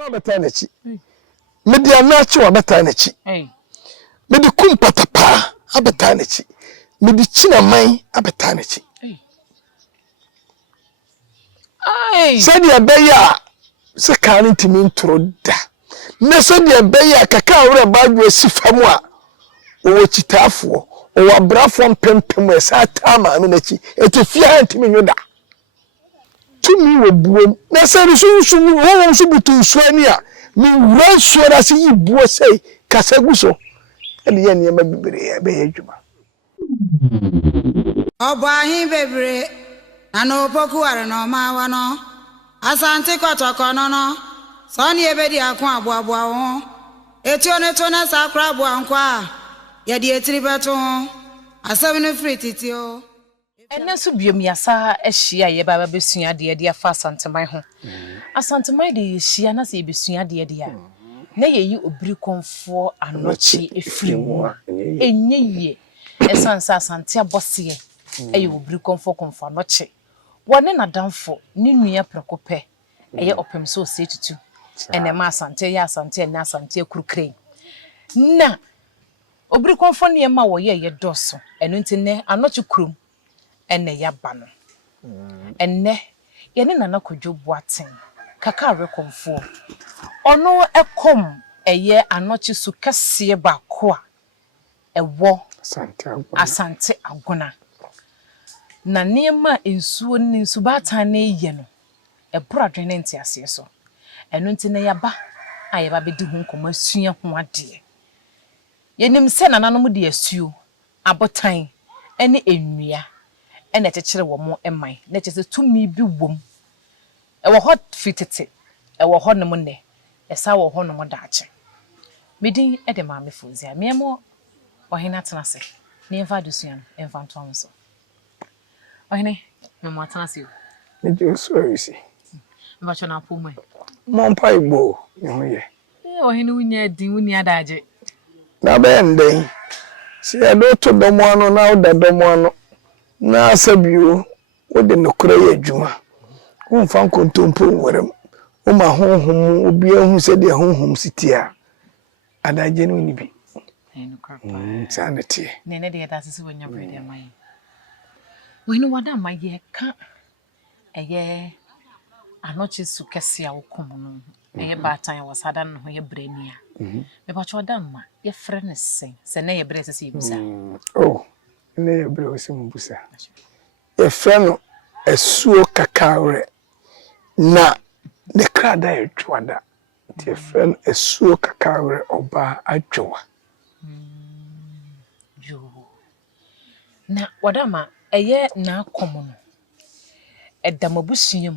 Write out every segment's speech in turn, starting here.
wa betanachi me de anachi wa betanachi me de kumpatapa abetanachi me de chinaman abetanachi said ya beya se kan ntimi ntoro da na said ya beya kaka awre baadwo sifamu a o chitafo o abrafo mpempem esa tama me nachi etefia ntimi nyoda tumi wo buom na said so wo so butu suani a me wura suara se yibuo sei kasaguso ele ye ne ma bibire be adwuma obahin bebre ano poku are no ma wa no asante kotoko no no so ne ebedi akon aboabo ho etio ne to na sakra abo ankwa ye de etiri beto ho asem ne free titio enne so biom yasa ehia ye baba besua de afa asanteman ho asanteman de yehia na se besua de a na yeyi obiri konfo Anokye efiri mu enye ye esansa asante abose eye obiri konfo Anokye wone na danfo ni nua prekope eye opem so se tutu ene ma asante ya asante na asante akurukre na obiri konfo ne ma wo ye doso eno ntine Anokye kurum ene yaba no enne ye ne nana kodwo boaten kaka rekomfo ono ekom eye Anokye su kase ba ko a ewo Asante Agona na nema ensuo ni nsubatan na ye no ebura dwene ntiase so eno ntine yaba ayeba bedi hu nkoma sua ho ade yenim se nananom de asuo abotan ene enua ene kyekere wo mo eman na kyese tumi bi wom ewo hot fitete ewo ho no ne esa wo ho no daache medin ede maame fuzia miemo ohina tenase ne mfa dusuan mfa ntoamso ohine memo atenase me je so isi mba chona pomo mompa igbo ye ohine wunya din wunya daaje na be ndeng si edo to domo ano na oda domo ano na asabio wo de nokora ye adwuma wo mfa nkontompo nwerem wo ma honhom obi ahu se de honhom sitia adaje no ni bi eno krapa sanity ne de da sese wonya brede mai wo ni wada mai ka eye Anokye su kese a wokom no eye batan a wasada no ye brania me ba choda ma ye frɛ ne se na ye bre sese yibusa oh ne ye bre o se mbusa ye frɛ no esuo kakawre na ne krada ye twada ye frɛ no esuo kakawre oba adwowa yo na wada ma eye na akom no edamabusuam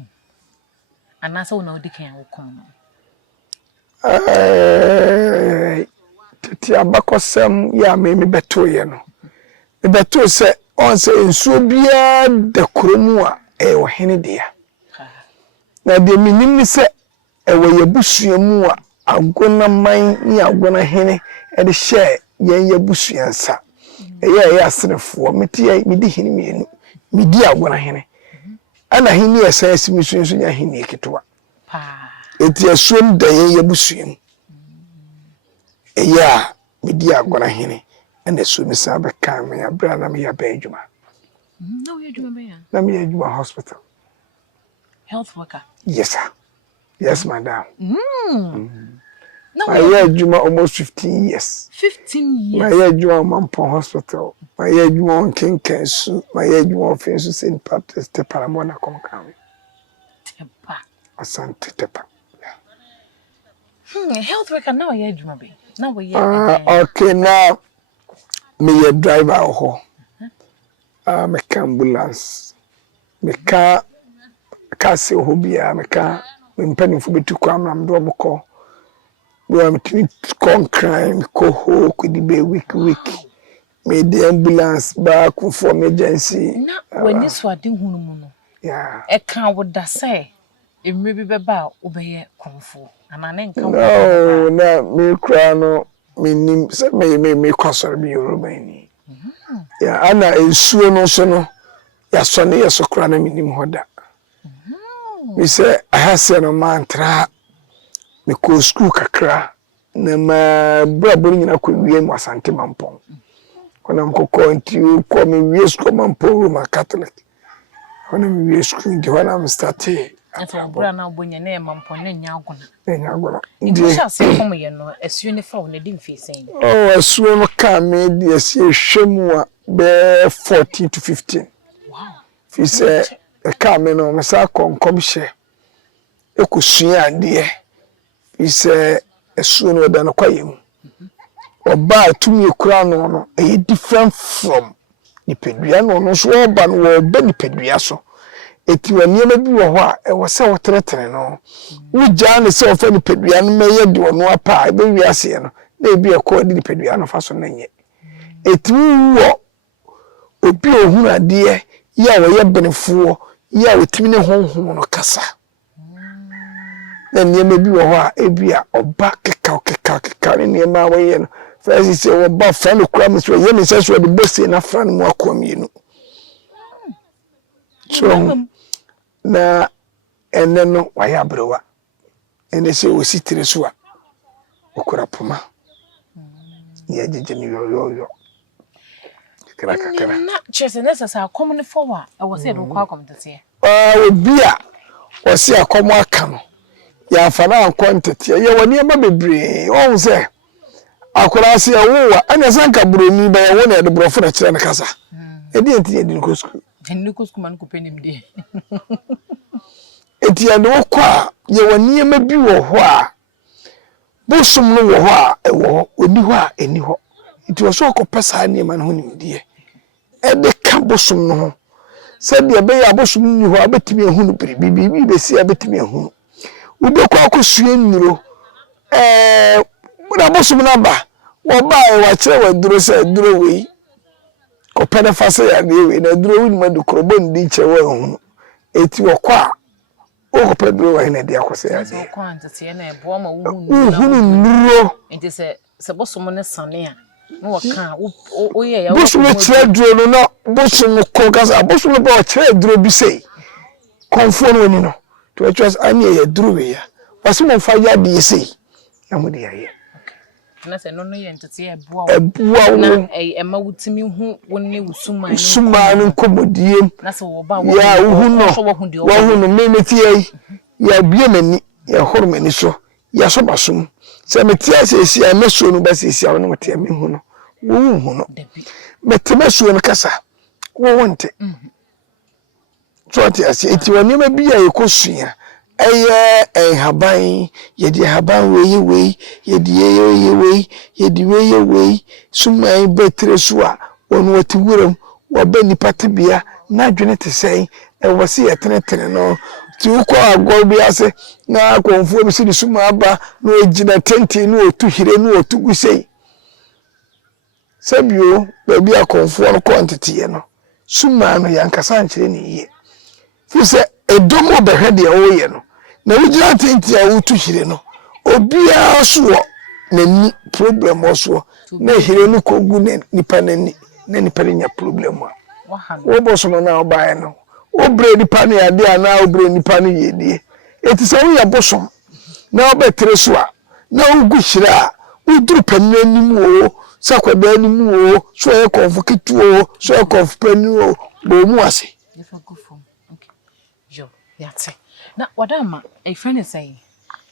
anasa wona odikan awokom no titi abakosem ya me beto ye no me beto se on se ensuo bia de kromu a wo hene dia na de minim ni se wo yabusuamu a Agona man ni Agona hene e de hye yen yabusuansa ye asenefo medi hene mienu medi Agona hene ana hene esase misuenso nya hene ekitoa eti asuom da yen yabusuam eya medi Agona hene and so me sabe kan me abra na me ya ba adwuma no you do me na me adwuma hospital health worker yes sir yes madam no I had adwuma almost 15 years 15 years my adwuma Mampo hospital my adwuma on King Kensu my adwuma offense St. Patrick's te Paramona konkan tepa Asante tepa health worker now you adwuma be now we okay now me a driver ho me ambulance me ka se ho bia me ka me mpanimfo betu kwa amram do mko we am tini crime ko ho could be week me the ambulance back for emergency na when you swadi hunu mu no yeah e kan woda say emre bi beba obeye konfo anane nka no na me kra no me nim se me kwasor bi Yoruba ni yeah ana ensuo no so no ya so ne yeso kra na me nim hoda me say ahase no mantra me ko school kakra na ma brabo nyina ko wie mu Asante mampon kona mkoko nti ko me wie school mampon ma Catholic kona me wie school ndi wana am start afa bra na obonya na mampon na nya Agona nya Agona ndi sha se kom ye no esu ne fa wona di mfisen oh esu no ka me di esi hwemu a be 14 to 15 wow fi se ka me no me sa konkom hye ekusua ade fi se esu no da no kwayem oba tumi kura no no e different from nipadua no so oba no oba nipadua so eti waniema bi wo ho a e wo se wo tretre no wo gya ne se wo fa nipadua no meye de wono apa e be wiase no na ebi e ko de nipadua no fa so na nye eti wo obi ohunu ade ya wo ye benefuo ya wo timi ne honhom no kasa na niema bi wo ho a ebi a oba keka ne niema wo ye no first say wo ba fa no kura me so ye me se so de bosse na fra no mu akomienu so na ene no waya brewa ene se o sitire so a okura poma ye jeje ni yo kakra na chese nesa sa akom ne fowa e wo se do kwa akom tete obi a wo se akom aka no ya fa na akontete ye woni ema bebre o se akura se wo anya sanka bromi ba ye wo na de brofo na kire ne kasa e di enti di nkosku man ko penim de enti ade wo kwa ye woni ema bi wo ho a bosom no wo ho a e wo oni ho a eni ho enti wo so ko pesa ne ma no nimdie e de ka bosom no ho se de be ya bosom ni ho abetimi ehunu bibi be si abetimi ehunu wo be kwa ko sue nnuro na bosom na ba wo ba e wa kire wa duro se duro we ko pede fa se ya de we na duro wi ma de krobo ndi che wa ehunu eti wo kwa o ko pede wa ina de akose ya de ko antete na ebo ma wo nnuro enti se bosom ne sane a no waka o ye ya bosom kire duro no bosom ko kasa bosom ba kire duro bi sei konfo no ni no to just ani ye duro we ya wasimo fa ya de sei na mo de ya ye na se no ye ntete ebo na ema wutimi hu wonne wusuman suman komodiem na se wo ba wo ya hu no memeti ya bie mani ya hormani so ya so basum se metia se esi ameso no ba se esi awo no metia me hu no wo hu no metemeso no kasa wo wonte so ti ase eti woni ma bia ekosua eye haban ye di haban we ye di we sumai betre so a wonu wati wuram wo ba nipa tebia na dwene te sei e wo se yetenetene no ti uko agor bi ase na Okomfo bi se di suma aba no ejina tenti no otu hire no otu gusei sabio ba bi Okomfo no kontete no suma no yankasa nkire ni ye fi se edomo behede ya oye no na wujira tenti a wotu hire no obia so na ni problem oso na hire no kogu ne nipa nani na nipa nya problem a wo boso na obae no obre nipa ne ade ana obre nipa ne yedie eti se wo ya boso na obetre so a na ugu hire a uduru panna nimu o sakwada nimu o so e Okomfo kitu o so e Okomfo panu o bo mu ase yate na wadama e friend say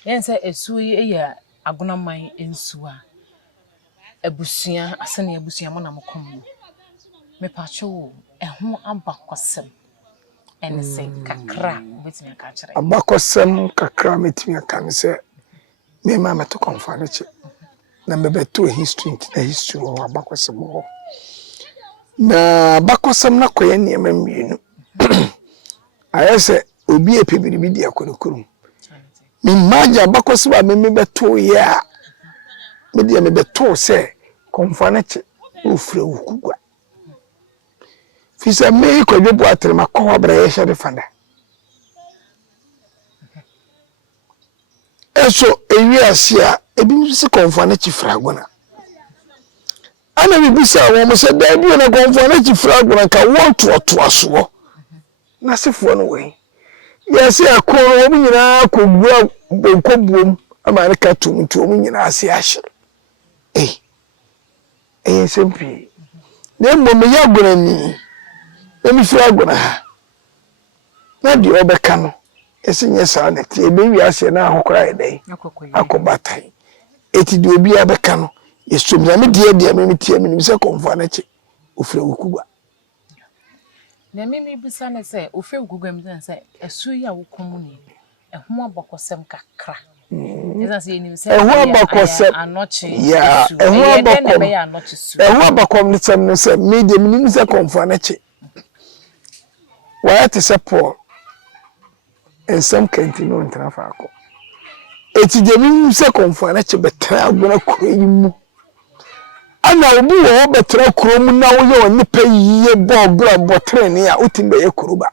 yen say esu yi ya Agona man ensu a abusua asane abusua mo na mokom me pacho ho abakosem en say kakra betimi aka kire abakosem kakra metimi aka ne se me ma meto Okomfo ne che na me beto history o abakosem ho na abakosem na koye ne ma mienu ayese obi epebiribi dia konokurum me maja bakoseba me beto ya me dia me beto se Okomfo na che ofre wukugwa fisa me kwadwo atere makwa bra ye hye fanda eso ewi asia ebi se Okomfo na che fra Agona ana bi bisa wo mo se da bi na Okomfo na che fra Agona ka won to aso na sefo no we yesi akoro wo nyina kogua bonkobuom ama ne ka tum to mu nyina ase ahye sempi ne mo me ya Agona ni e mi fi Agona ha na di obeka no esi nye sa na tie be wi ase na ahokora edai akobatai eti di obi abeka no yesom na me die me tie me se Okomfo na che ofre wukugwa na me bisa na se ofre wukugwa me se esu ya wukomu ni eho abakosem kakra eza se enim se eho abakosem Anokye ya eho abakom ni sem no se me de me se Okomfo na che wa te se Paul en some kentino ntra faako eti de me se Okomfo na che betra Agona kuro yimu ana obi wo betra kuro mu na wo ye onipa yiye bra botre ni a utimbe ye kuro ba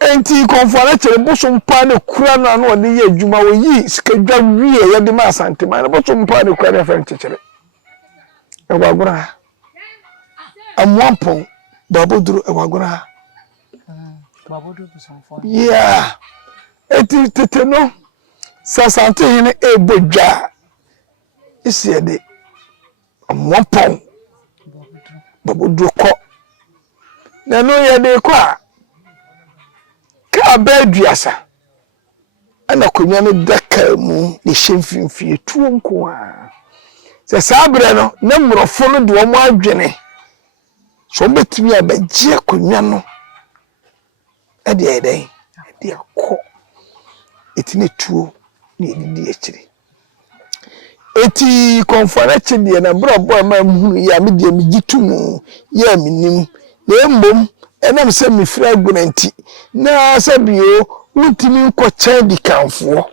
enti Okomfo na che boso mpa na kura na na odi ye adwuma wo yi sikadwa wie ye de ma Asante ma na boso mpa na kura na fa nchechere e wa Agona amwampon baboduru e wa Agona baboduru busonfo yeah eti tete no Asante hene ebodwa isi de amwampon baboduru ko na no ye de kwa ka baduasa ana konwa ne daka mu ne hemfimfie tuo nko a se sabre no na mrofo no de omo adwene so betimi abagye konwa no ade ede akọ etine tuo ne didi akiri eti Okomfo na chede na brabo ma mhunu ya me de megitumu ya minim na embom enam se me fira Agona nti na sabio wuntimi nko chadi kanfo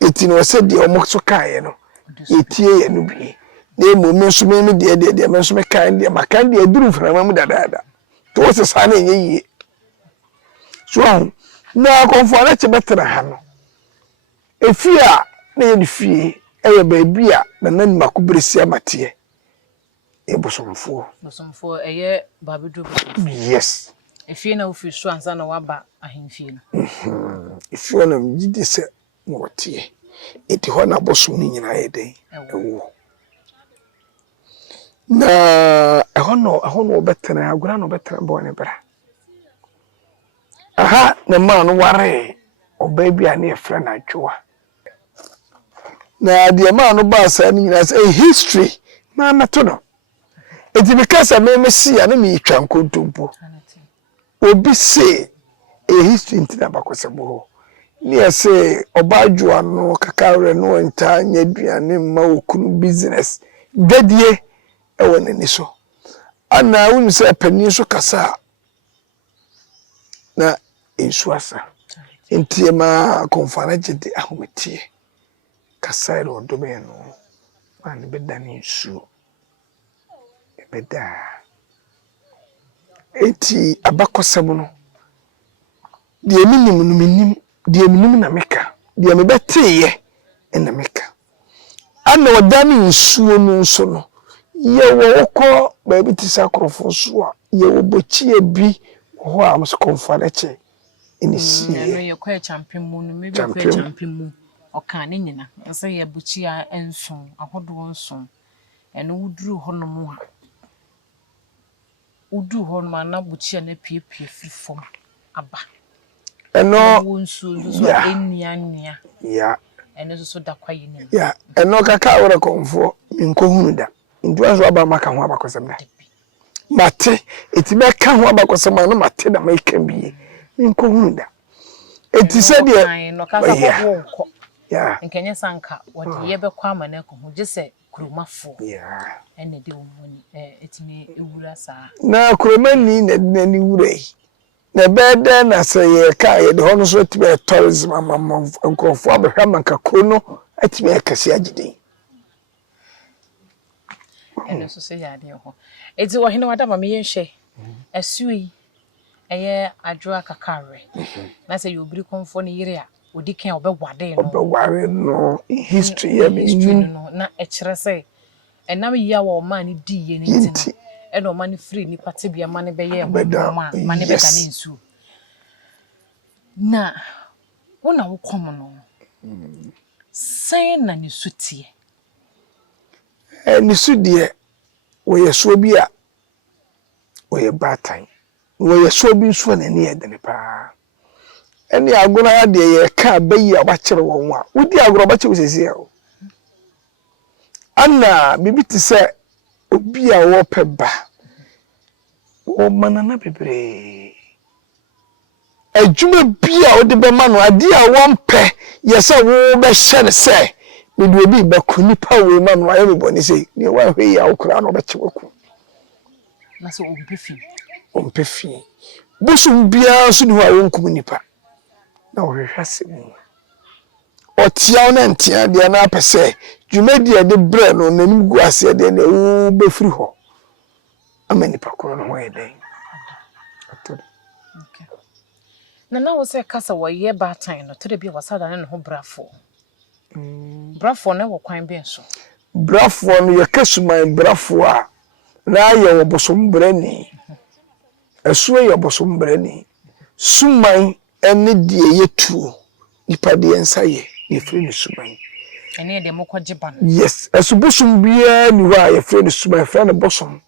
eti no se de omo so kae no etie ye no bi na embom nso me de me nso me kan de makan de aduru frama mu dadaada to se sa na enye so na Okomfo na che betra ha no efia na ye fie eye baabi a na nan makobresi amate e bosomfo eye babedu bosomfo yes efie na ofi so ansa na waba ahemfie no efie na mjidi se wotie eti ho na bosom ni nyina ye den ewo na eho no obetena Agona no betena bo ne bra aha na ma no ware obabi a na efra na adwoa na de ma no ba sa ni nyina say history ma meto no eti because me si ya na me twa nkontompo obi say a history ntina bakosebo ni ese obadwoa no kakawre no nta nya duane ma okunu business dadie e wonani so ana wonu say pani so kasa na insuasa enti ma Okomfo na gide ahometie kasa ro do be no man be dani nsu beda enti abakosem no de minim no minim de minim na meka de me beteye na meka ana wadani nsuo no nso no ye wo ko ba bi tisa krofo so a ye wo bochie bi ho a mso Okomfo na che ini si no ye kwa champion mu no me bi kwa champion mu oka ne nyina nse ye bochia enso ahodo nso eno wuduru honom ha udu honma na bochia na piepie frifom aba eno wonsu so enia ya eno so da kwaye ni ya eno kaka wore Okomfo nko hunu da nduwa so aba maka ho abakosem da mate eti be ka ho abakosem na mate da mai kan biye nko hunu da eti se de no kasa ko nko ya nkenye sanka wode ye be kwa amana ko ho gese kuromafo ya ene de woni etimi ewura sa na kuromani na ni wurai na beda na say ka ye de hono so tibe tourism amam nkrofo abehwa manka krono atime akase agide ene so se ya de ho eti wo hene wada ma me yenhwe asui eye adwoa kakare na say you obiri Okomfo ni yire a odi kan obewade no obeware no history ya me no na ekire say enam yi a wo ma ni di ye ni tin ene o ma ni free ni pate bia ma ne be ye ho ma ne be ka ne nsu na Wona wo kom no. Say na ni sutie. Ni sudie wo yeso bi a wo ye batan. Wo yeso bi nso na ni edene pa. Eni agona ya de ye ka bayi a ba kire won a. Wodi agoro ba kire sesi a. Anna bibi ti se obi a wo peba. O manana bebre. Ejuma bia o de be ma no ade a won pe yesa wo be hye ne se me de obi be kunipa we ma no ayo me boni se ne wa hwe ya okura no be chewaku Na so o mpefi busum bia so ni ho a won kum nipa na o hwehwa se mu o tia na ntia de na apese dwumadi de bre no nanim gu ase de na o be firi ho amani pa koro no ho e den atoro. Okay. Na wo se kasa wo ye batan no to de bia wasada ne ho brafo. Brafo na wo kwan bi enso. Brafo no ye kesuman brafo a na ye wo bosombre ni. Esuo ye bosombre ni. Suman ene die ye tuo. Nipa de ensa ye free ni suman. Ene de mo kwaje ban. Yes, esu bosum bia ni wa ye free ni suman free ni bosom.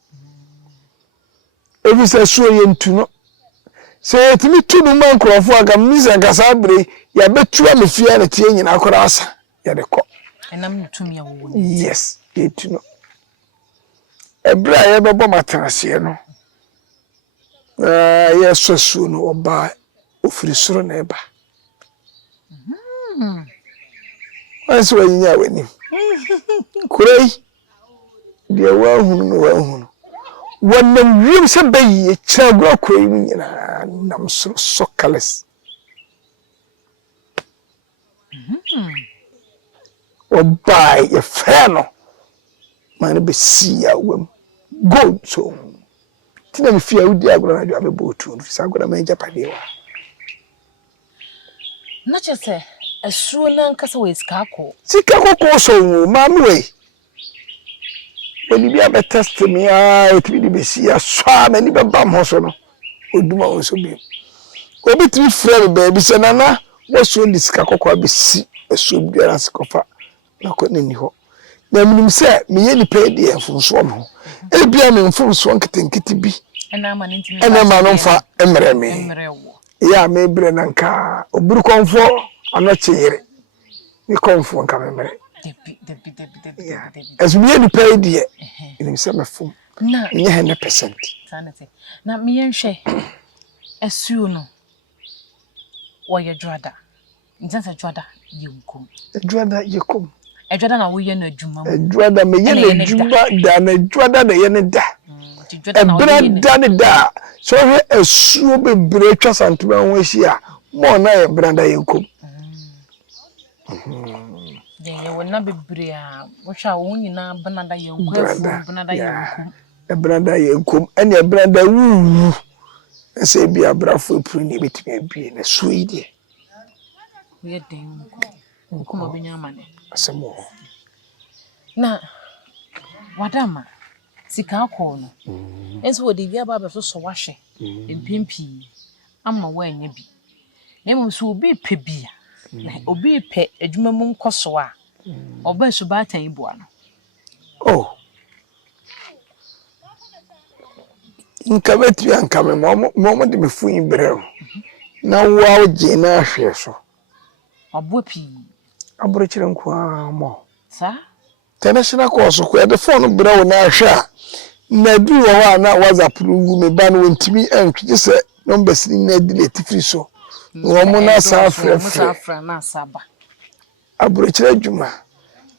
Ebi se suo ye ntu no. Se timi tu no man krofo aga misa gasa bre ya betu amefia na tie nyina akora asa ya de ko. Enam tumi a wo. Yes, etu no. Ebra ye bebo matrase no. Ye sosu no oba ofiri soro na eba. Wanso wanyinya wani. Kurei. De wa hunu no wa hunu. Wannan wiem se bayi chagwa kurei nyina nam so kales. Oba ye freno. Man be see ya wem. Go so. Tina mi fia udi agora na dwa be otu fisa agora ma japade wa. Na chese asuo na nkasa we skako. Sika kokko so mami we. Oni bia be test me a otimi di be si ya swa ma ni be bam ho so no. Oduma won so bi. Obi timi frɛ be bi se nana wo so ndi sika kokko abesi asuo biara sikofa na ko nani ho. Na minim se me ye ni pe de enfunso no. Ebia me enfunso nketenkete bi. Ena ma ntimi. Ena ma no fa emre me. Ya me bre nanka Okomfo Anokye yere. Ni Okomfo nka memre. Debi. As me ni pay die. Ni se me fom. Na nye 100%. Sanete. Na me yenhwe asuo no. Wo ye dwada. Ntansa dwada yenkum. Dwada yekum. Dwada na wo ye na adwuma mu. Dwada me ye na adwuma da na dwada na ye ne da. Branda da so he asuo bebre twa santuma ho hia mo na ye branda yenkum. Ye wona bebre a wo hwa wo nyina banada yenkum afu banada yenkum. Branda yenkum ene branda wu. Ese bi abrafo epru ni betime bie na suyi de. Ye den yenkum obenya amane. Asemo. Na wadama sika akọ no. Enso wodi bia ba beso so wahwe. Empempi ama wa anya bi. Na mum so obi pe bia. Na obi pe adwuma mu nkoso a. Oba so ba tan ibua no. Oh. Nkabeti ankame mo de mefu imbrɛ. Na wa oje na ahwe so. Abo pi. Aboro kire nko mo. Sa? International course ko de phone brɛ wo na ahwe a. Na bi wo ho na WhatsApp ngu me ba no ntimi antwi se numbers ni na delete free so. Wo mo na sa afra na saba. Aboro kire adwuma.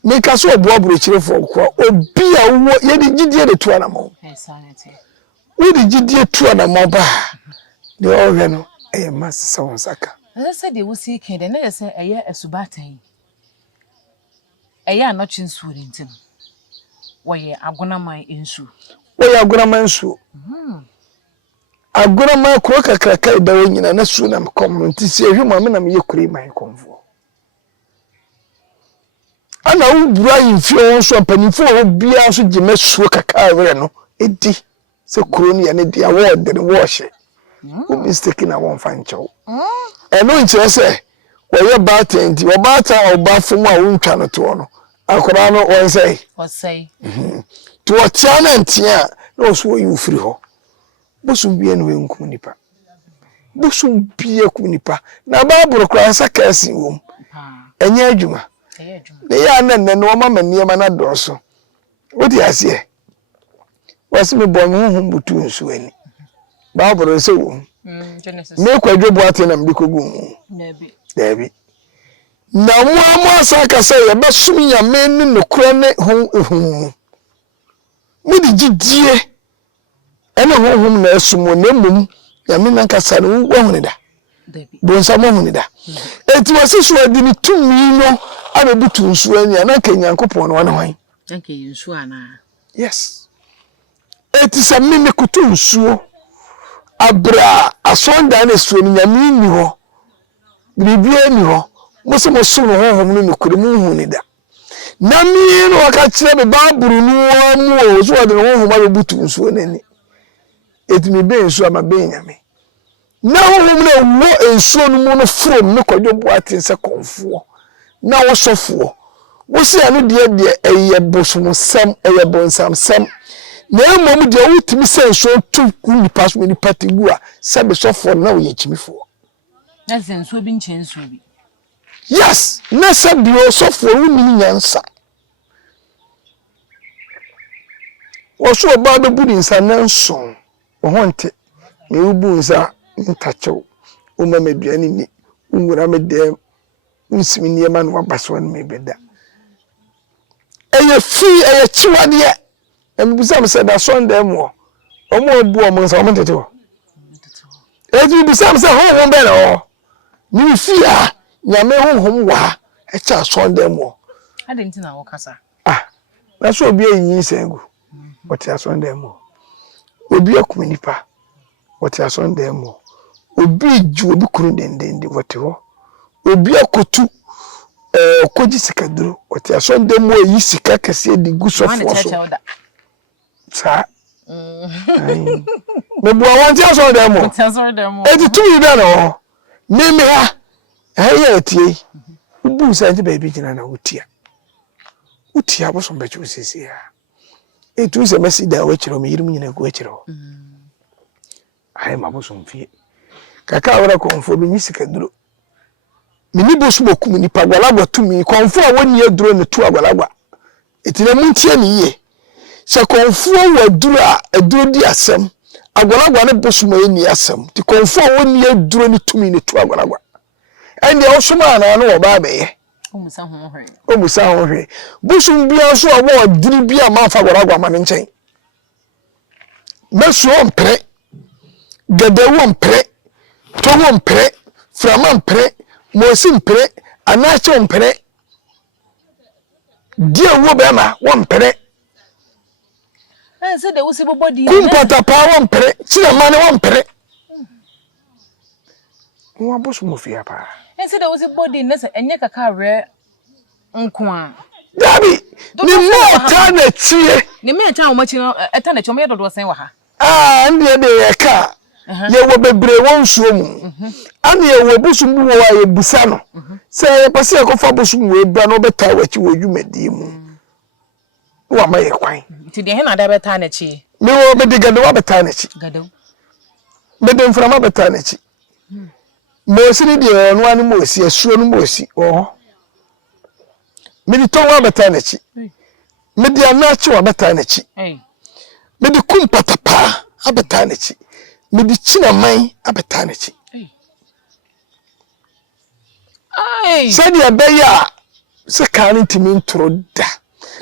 Me ka so obo aboro kire fo ko obi a wo ye di gidie de to ana mo. We di gidie to ana mo ba. De o hwe no e ma sesa won saka. Say de wo si ken de na say eye asubatan. Eye Anokye nsuo de ntim. Woye Agona man ensu. Woye Agona man ensu. Agona man kro kakraka da wo nyina na su na mkom nti se ehwe ma na me yekure man Okomfo. Ana wo bura yimfie won so panimfo wo bia so gime suo kaka were no edi se kro ni ya ne dia wo de wo hye. Wo mistake na won fa nchew. Eno nche se Oye batenti, obata obafum a wontwa no to no. Akora no wonsai. Wonsai. To otiana ntia na oso yi ufiri ho. Bosum bia no enkum nipa. Bosum bia kum nipa. Na Bible kra nsa kasi wom. Enye adwuma. Ne ya nan no mama niema na doso. Odi ase. Wasi me bom honhom butu nsu ani. Bible nse wom. Genesis. Me kwadwo boate na mbikogu. Dabi. Na mo amasa ka say ye besum nyame ne nokura ne honhom. Me di gidie. Ene honhom na esumo na mum nyame na kasa ne wo hune da. Dabi. Bonsa mo hune da. Enti wase so adi ni tumi no abebutu nsu ani na kanyankopon no wana hwan. Nke nsu ana. Yes. Eti sa me kutu nsuo. Abra asonda na suo ni nyame ni ho. Bibia ni ho. Mose mo so no honhom no nokure mu hu ni da. Na mi no aka kire be baburu no amu o so de honhom abebutu nsuo nani. Etimi be nsuo ama be nyame. Na honhom na wo nsuo no mu no from me kwadwo boate nse konfo. Na wo sofo. Wo se anu de eye bosono sam eye bonsam sam. Na emom de wutimi se nsuo tu nipa so ni patigu a se be sofo na wo ye chimifo. Na se nsuo bi nche nsuo bi. Yes, na se bi sofo wuni nyansa. Wo so oba be budi nsa na nson. Wo honte. Me ubu nsa ntachew. O ma meduani ni. Unwura me dem. Unsimi niema no abaso an me beda. Eye fi eye chiwade. Embusam se da Sunday mo. Omo obu omo nsa omo tete ho. Ezi busam se honhom be na ho. Ni fi a nyame honhom wa e cha Sunday mo. Ade nti na wo kasa. Na so obi ayin sengu. What ya Sunday mo. Obi akum nipa. What ya Sunday mo. Obi ju obi kuru dendende wote ho. Obi akotu koji sikaduro. What ya Sunday mo yi sika kese di gusofo so. Sa. Me bo awon ti Sunday mo. Sunday mo. E ti tu yi da no. Me ha. Aye tie. Ubu sa nti baby jina na utia. Utia bo so mbechu sisi ya. E tu se mesi da we chiro me yirim nyina go chiro. Aye ma bo so mfie. Kaka wora konfo bi nyisika duro. Mini bo so bokum ni pagwalagwa tumi konfo a woni aduro ne tu agwalagwa. Etine muntie ni ye. Se konfo wa duro a aduro di asem. Agwalagwa ne bo so mai ni asem. Ti konfo a woni aduro ne tumi ne tu agwalagwa. Ende o so ma na no oba be ye. Omusa ho hwe. Busum bia so a wo diri bia ma fa agwalagwa ma ne nchen. Mesu ompre. Gadewo ompre. Towo ompre. Frama ompre. Mosi mpre. Anache ompre. Die wo be ma wo mpre. Se de wo se bobo di. Kumpata pa wo mpre. Chira ma ne wo mpre. Wo abosu mo fia pa. Se de wo se body ne se enye kaka re nko a. Dabi. Ni mo ta na tie. Ni me ta wo machi no eta na chom ye dodo sen wa ha. Ndi de ye ka. Ye wo bebre won suo mu. Ani ye wo busu mu wo ye busa no. Se ye pase ko fa busu mu e bra no beta wachi wo dwumadi mu. Wo ma ye kwan. Ti de he na da beta na chi. Me wo be diga de wo beta na chi. Gado. Be de mframa beta na chi. Mosi ni de no ani mosi asuo no mosi. Me di ton wa beta na chi. Me di anachi wa beta na chi. Me di kumpata pa abeta na chi. Me di china mai abeta na chi. Sadi abeya se kan ntimi ntoro da.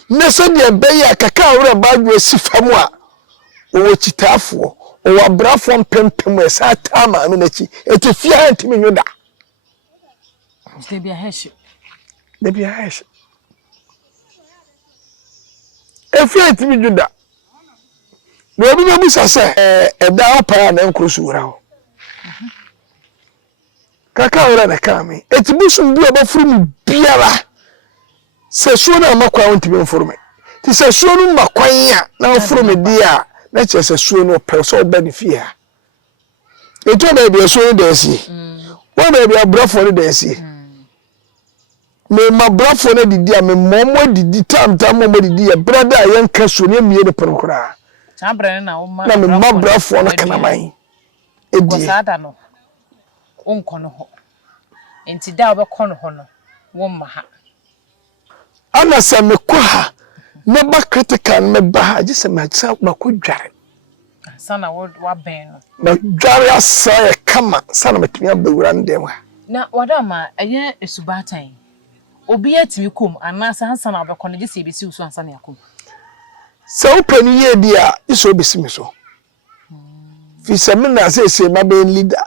Na sadi abeya kaka awura badwo sifamu a o chitafo o abrafo mpempem esa tama no nachi etefia ntimi nyoda. Debia hesh. Efia ntimi nyoda. No obi be busa se eda opa na nkrosu wura ho. Kaka wura na kame etibusu bi obafuru mi biara se suo na makwa wontimi mfurume ti se suo no makwan a na mfurume dia na che se suo no pe so oba ni fia eto na bia suo no da si wo na bia brafo no da si me mabrafo na didi a me momo didi tam momo didi ya brada yen kaso ne mie ne pon kura Chambre na wo ma na me mabrafo na kana man ko sada no onko no ho enti da obekọ no ho no wo ma ha ana se me ko ha me ba critical me ba ha je se me tsa ba ko dware sana wo ben no na dware asa e kama sana metumi abawura ndem ha na wadama eye esubatan obi atimi kom anasa hansa na obekọ no je se ebesi usu hansa na yakom se opani ye dia iso obesi mi so fi se me na se ma be leader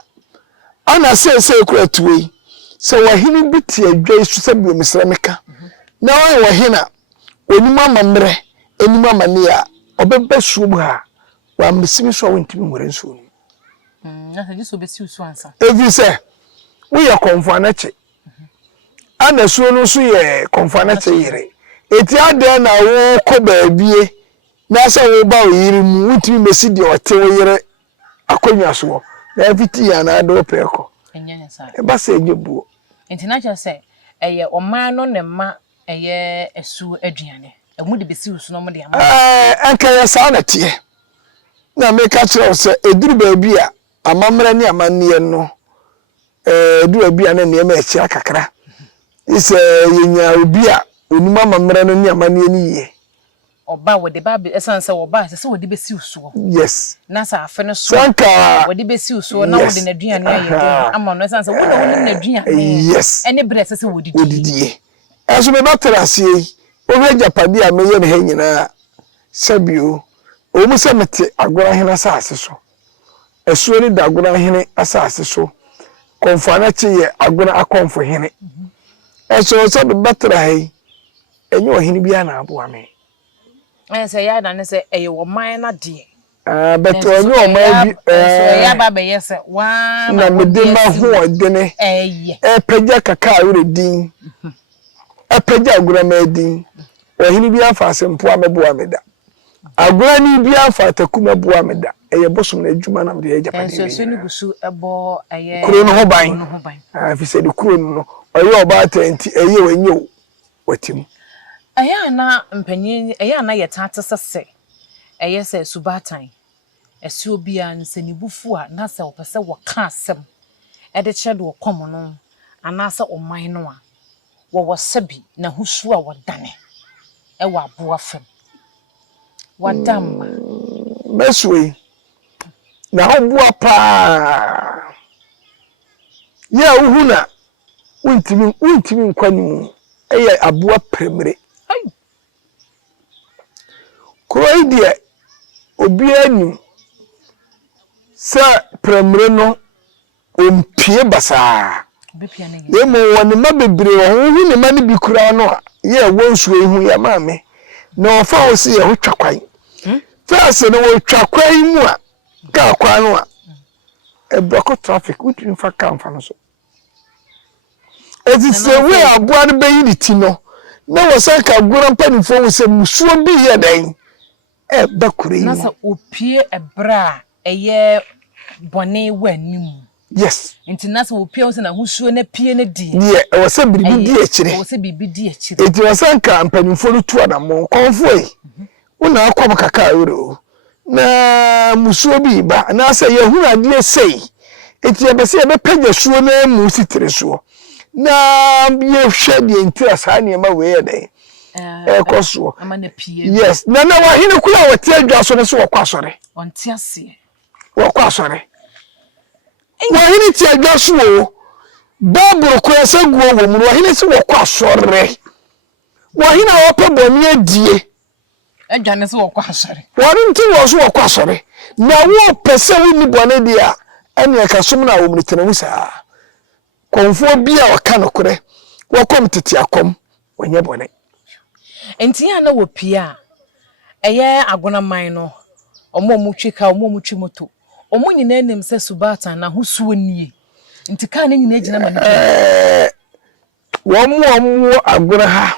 ana se kura tuwe se wahini biti adwa isu se bi omisra meka na wahina onima mamre enima mane a obebe suobu ha wa mesimi so wontimi nwere nso ni na se je so obesi usu hansa evi se we ya konfanache ana suo no so ye konfanache yire eti ade na wo ko baabie na se wo ba yiri mu wontimi mesi de ote wo yire akonwa so na eviti ya na do peko enyanya sa e ba se ejebuo international say eye oman no ne ma eye esu aduane emu de besi usu no mo de ama anka ya sa na tie na me ka kire se eduru baabi a amamra ni amanne no eduru baabi a na ne ma echi kakra ise yenya obi a onuma amamra no ni amanne ni ye oba we de ba esanse oba se we de besi usu yes na sa afe no so sanka we de besi usu na we de na aduane aye do ama no esanse we na we na aduane yes ene bre se we didi aso me batrase owe japade a meye ne ha nyina sabio o mu se mete Agona hena asase so esuo ni da Agona hena asase so konfana che ye Agona Okomfo hene eso so be batra hai enye ohene bia na abo ame say ya na se eye wo man na de but onye o ma bi so ya ba be yes wa na mede ma ho odene pagya kaka awre din pagya Agona ma din ohene bia fa asempo amebo ameda Agona ni bia fa takuma bo ameda eye bosom na adwuma na mede Japan so ni gusu ebo eye kuro no ho ban fi se de kuro no oye oba tanti eye wanyo watim aya na mpanyin aya na yetata sese eye se subatan esi obi an se nibufu a na se opese woka asem e de che do kom no anase oman no a wo wosabi na husu a wodane e wa aboa fam wadam meswe na hoboa pa ya uhuna untimi nkwani eye aboa premre koi dia obi anu sa premre no ompie basa yemo woni mabebre wo hu ne mane bi kura no a ye wonsu ehu ya maame na ofa osi ye ho twakwan first no wo twakwan mu a ka kwa no a e block traffic within fa kan fa no so ezise we aboa no be yi ti no na wo san ka gura mpanifo wo se musuo bi ye dan e ba kure yi na sa opie ebra eye bone wanimu yes nti na sa opie wo se na husuo na pie na di ye wo se bibi di akire wo se bibi di akire enti wo san ka mpanifo no tu adamo konfo yi wo na akom kaka euro na musuo bi ba na sa ye hu ade sei enti ye be se be pagya suo na mu sitire suo na ye hwe de ntira saa ne ma we ye den koso amana pie yes na wahine kula wote adwa so ne so wokwa sore onti ase wokwa sore wahine ti adwa so wo baburo ko ese guo wo mu wahine si wokwa sore wahine wopa boni adie adwa ne so wokwa sore wani nti wo so wokwa sore na wo pese wo ni boni dia ene ka som na wo mnitene musa konfo bia waka no kore wokom tete akom wonye boni enti ya na wopia eye Agona man no omo mutwika omo mutwi moto omo nyina nim se subatan na husuo nie nti ka na nyina gina ma wo Agona ha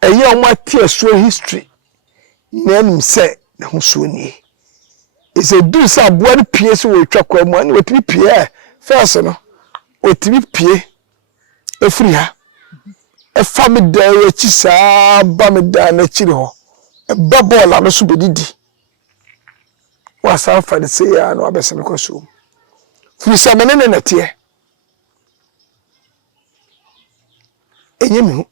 eye omo atie so history na nim se na husuo nie is a do sa boa pie so wo twa kwa mu ani wotimi pie first no wotimi pie efiri ha e fa me da we chi saa ba me da na chiri ho e ba ball no so bedidi wa san fa de se ya no abese me kwaso fi sa me ne tie enye me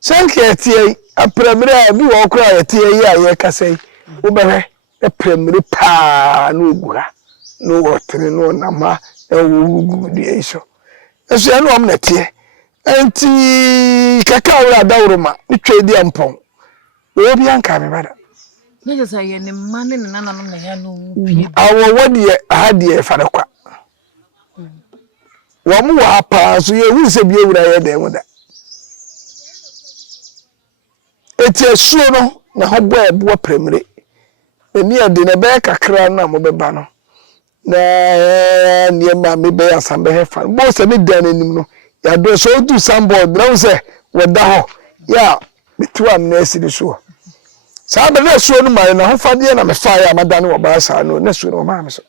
sanke tie apremre bi wo kura ye tie yi aye kasai wo behwe e premre pa no ogura no wotre no nama e wo gugu de iso eso ya no am na tie enti kaka wura dawroma itwe di ampon wo bi anka me bada na je say ne mane ne nana no na ya no pie awo wodi ahade fa de kwa wo mu wa pa so ye hu se bi ewura ye de mu da eti suo no na ho bo ebo premre eni ade na be kakra na mo beba no na niema me be asambe hefa bo se me dan anim no ya do so du sambo na se wada ho ya bitu am na esi so sa be na suo no mare na ho fade na me fa ya madane wo ba sa no na suo no ma me so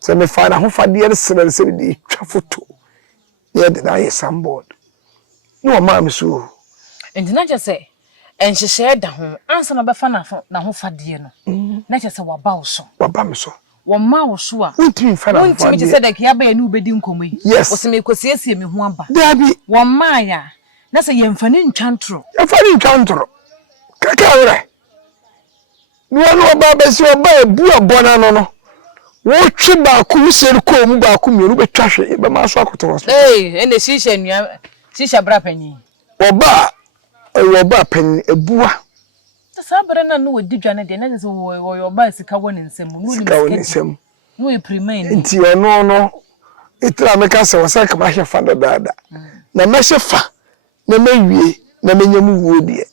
se me fa na ho fade ya se di twa foto ya de na ye sambo no ma me so ndina je say enhyehyɛ da ho ansa na bɛfa na ho fade no na kyɛ sɛ waba wo so waba me so wo ma wo so a untimi fa na ho untimi kyɛ sɛ da kia ba ya ne ubedi nkomo yi wo se me kosiesie me ho aba dabi wo ma ya na sɛ yɛmfa ne ntwantro yɛfa ne ntwantro kaka wura no ba ba si oba ebu abona no wo twi ba ku seri ko mu ba ku mienu betwa hwe be ma so akoto so ene shisha nua shisha bra panyi oba pen ebua sabere na no wodi dwane de na se wo oba sika woni nsem no ni nsem no e premain nti ono no itra me ka se wasa ka ma hwe fa dada na me hwe fa na mewie na menyam wuo die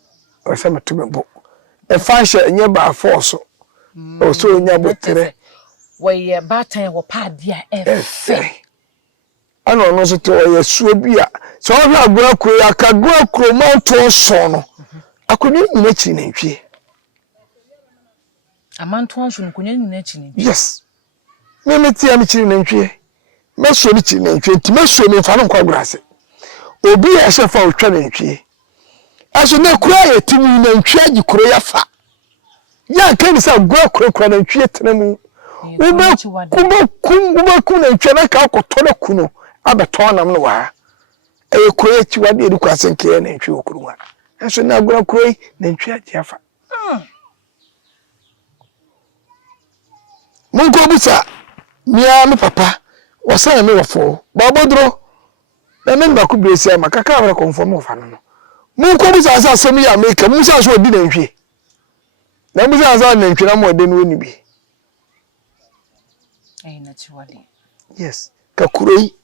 wasa metomebo e fa hwe nye ba force o so nya botere we batan wo pa dia efe ano no so to ye suo bia so hwe agora kro ya ka agora kro ma to so no akoni nyina chi na ntwie amanto anso nkonya nyina chi na yes me tia me chi na ntwie me so me chi na ntwie ti me so me fa no kwa agora se obi ya hye fa otwa na ntwie aso na kura ya timi na ntwie agi kro ya fa ya kan sa agora kro na ntwie tenamu Kuba kuna nchana ka akotona kuno abetona mno wa kuro echi wade edi kwasenke na ntwe okuruwa enso na agora kuro na ntwe afa munko busa mia me papa wasana me wofo babodro na me ba ku biesi ama kaka abra konfo fa no munko busa asa asem ya make musa so odi na ntwe na musa asa na ntwe na mo de no ni bi yes ka kuroi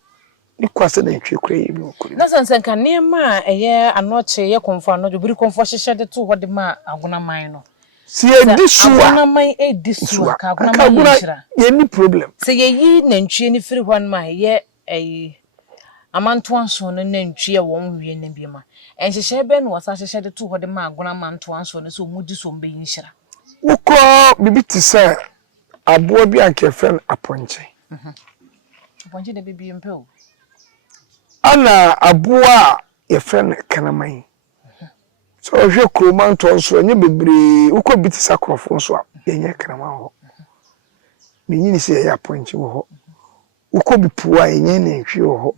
ni kwase na ntwe kuroi bi okuri na sansanka nema eye Anokye ye konfo Anokye buri konfo hyehye de to hode ma Agona man no si edisuwa Agona man edisuwa ka Agona man yira ye ni problem se ye yi na ntwe ni firi hwan ma ye amanto anso no na ntwe wo nwie na bi ma enhyehye be no wasa hyehye de to hode ma Agona man to anso no so mudi so mbe yinhyira uko bibiti sa abo bi ankefen aponche aponche de bibi mpe ana abo a ye fen kanaman so hwe kroman to so nye bebre uko biti sa krofo so a ye kanaman ho menyini se ye aponche ho uko bipuwa ye nye na nhwe ho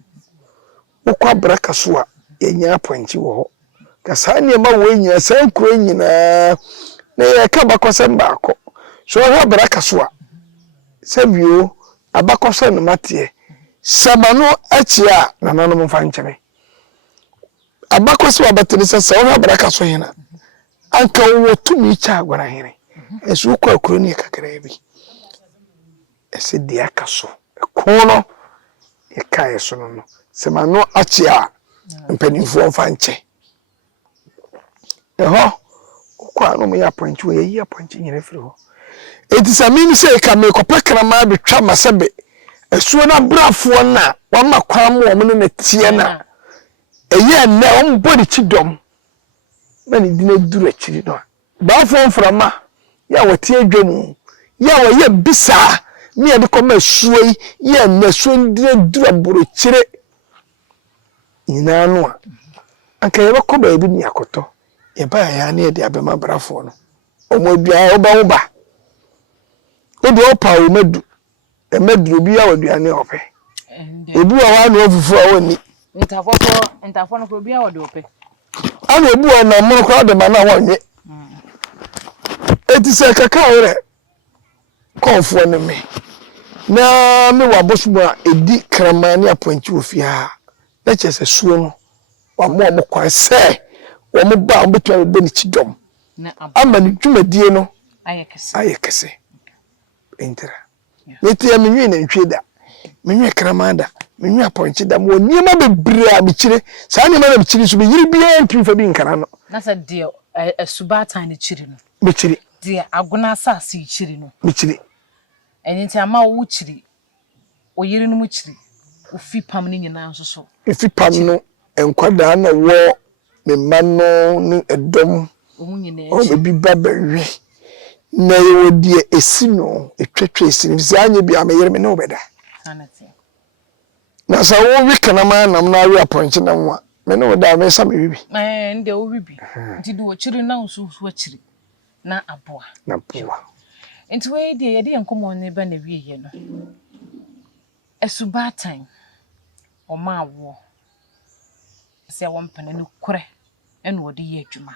uko abraka so a ye nye aponche ho ka sane ma wo nyina san kro nyina na ye ka bakosem baako so ho abraka so a sabio abakosa no matie samano achia na nanu mfa nkyeme abakosa wabatene sesa wo abraka so hena anka wo tumi cha agora hene esu kwa kroni kakra bi ese dia kaso kono e kai so no samano achia mpanimfo mfa nche eho kwa no me ya point we yi point nyina firi ho etisamini se ka me kopakra ma betwa masebe esuo na brafo na wama kwam wo me na tie na eye na o mbodi chidom mani dine duru achiri no bafo mframa ya wati adwamu ya wo ye bisa me ye de koma suo ye na suo dine duru aboro chire nyina no a anka ye bako ba ebi ni akoto ye ba ya na ye de abema brafo no omo bia oba oba obi opa o madu e maduro bi ya waduane ope ebi wa na ofufu a woni ntafo no ko bia wode ope ana ebi wa na mo ko de ma na wonwe eti se kaka ore konfo ne me na me wa bosumu a edi kramani aponchi ofia na chese suo no wa mo kwa se wo mo ba obetu be ni chidom na ama ni dwumadie no ayekese entera meti ya menwe na ntweda menwe kramanda menwe aponchi da mo niema bebre a bichire sa niema na bichire so be yiri bia ntwimfa bi nkara no na sa de asubatan ni chiri no bichire de agona asase chiri no bichire enti ama wo chiri oyiri no mu chiri ofi pam ni nyina nso so ifi pam no enkwada na wo me mano ni edom omu nyina o me bi babawi na yo die esino etwetwe esino bi anye bi ameyere me no beda anati na sa wo wi kana ma nam na awi aponche na nwa me no da me sa me bibi nde wo bibi nti do chiri na nso so chiri na aboa na boa nti we de ye de enkomo ne ba na wiye no esubatan o ma wo se wo mpene no kure ene wo de ye adwuma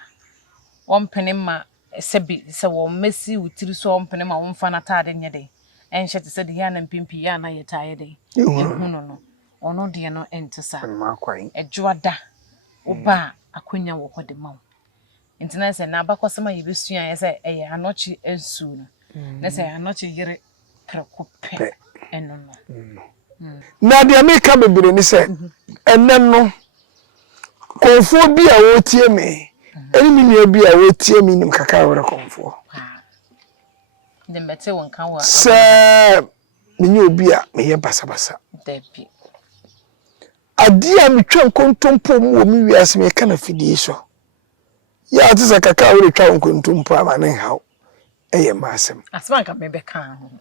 wo mpene ma se wo mesi wutiri so wo mpene ma wo mfa na taade nye de enhye te se de ya na mpimpi ya na ye taaye de ehunu no ono de no entesa ma kwai edwoada oba akonya wo hode ma nti na se na abakosema ye besua ye se eye Anokye ensu no na se Anokye yere prekope eno no na de ameka bebere ni se enem no konfo bi a wotie me eni mi nua bi a wotie me nim kaka wore konfo de mete won kan wa se mi obi a me ye basabasa debi adi a metwa nkontompo mu o mi wiase me kana fidie so ya atisa kaka wore twa nkontompo ama ne hawo eye masem asman ka me be kan ho